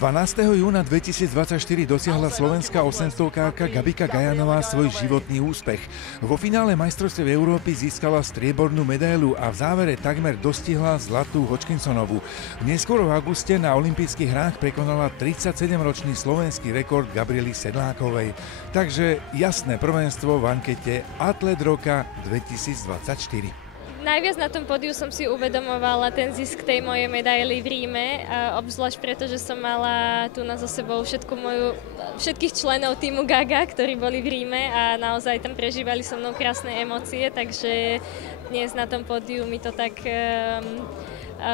12. júna 2024 dosiahla slovenská 800-kárka Gabika Gajanová svoj životný úspech. Vo finále majstrovstiev Európy získala striebornú medailu a v závere takmer dostihla zlatú Hodgkinsonovu. Neskôr v auguste na olympijských hrách prekonala 37-ročný slovenský rekord Gabriely Sedlákovej. Takže jasné prvenstvo v ankete Atlet roka 2024. Najviac na tom pódiu som si uvedomovala ten zisk tej mojej medaily v Ríme, obzvlášť preto, že som mala tu za sebou všetkých členov týmu Gaga, ktorí boli v Ríme a naozaj tam prežívali so mnou krásne emócie, takže dnes na tom pódiu mi to tak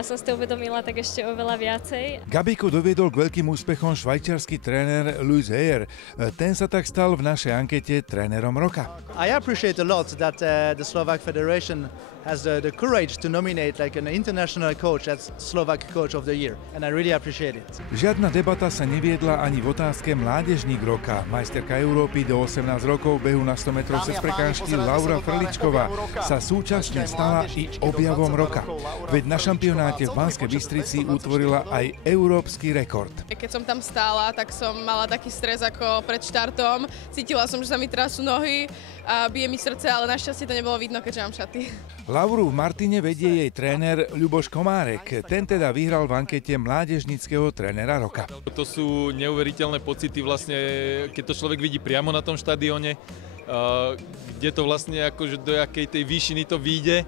som si to uvedomila tak ešte oveľa viacej. Gabiku doviedol k veľkým úspechom švajčiarsky tréner Louis Heyer. Ten sa tak stal v našej ankete trénerom roka. I appreciate a lot that the Slovak Federation has the courage to nominate like an international coach as Slovak Coach of the Year, and I really appreciate it. Žiadna debata sa neviedla ani v otázke mládežník roka. Majsterka Európy do 18 rokov behu na 100 metrov cez prekážky Laura Frličková sa súčasne stala i objavom roka. Veď na šampionáte v Banskej Bystrici utvorila aj európsky rekord. Keď som tam stála, tak som mala taký stres ako pred štartom. Cítila som, že sa mi trasú nohy a bije mi srdce, ale našťastie to nebolo vidno, keďže mám šaty. Lauru v Martine vedie jej tréner Ľuboš Komárek. Ten teda vyhral v ankete mládežníckeho trénera roka. To sú neuveriteľné pocity vlastne, keď to človek vidí priamo na tom štadióne, kde to vlastne akože do jakej tej výšiny to vyjde,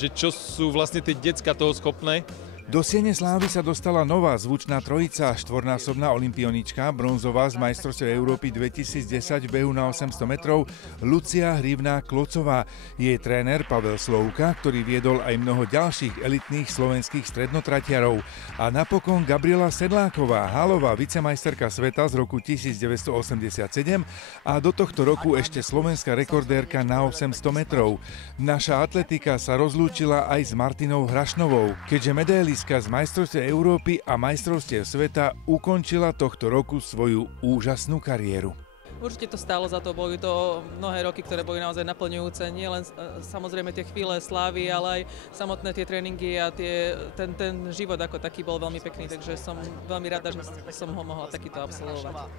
že čo sú vlastne tie decká toho schopné. Do siene slávy sa dostala nová zvučná trojica, štvornásobná olympionička, bronzová z majstrovstiev Európy 2010 v behu na 800 metrov, Lucia Hrivná-Klocová. Jej tréner Pavel Slovka, ktorý viedol aj mnoho ďalších elitných slovenských strednotratiarov. A napokon Gabriela Sedláková, halová vicemajsterka sveta z roku 1987 a do tohto roku ešte slovenská rekordérka na 800 metrov. Naša atletika sa rozlúčila aj s Martinou Hrašnovou, keďže medaily z majstrovstiev Európy a majstrovstiev sveta ukončila tohto roku svoju úžasnú kariéru. Určite to stálo za to, boli to mnohé roky, ktoré boli naozaj naplňujúce, nie len samozrejme tie chvíle slávy, ale aj samotné tie tréningy a ten život ako taký bol veľmi pekný, takže som veľmi rada, že som ho mohla takýto absolvovať.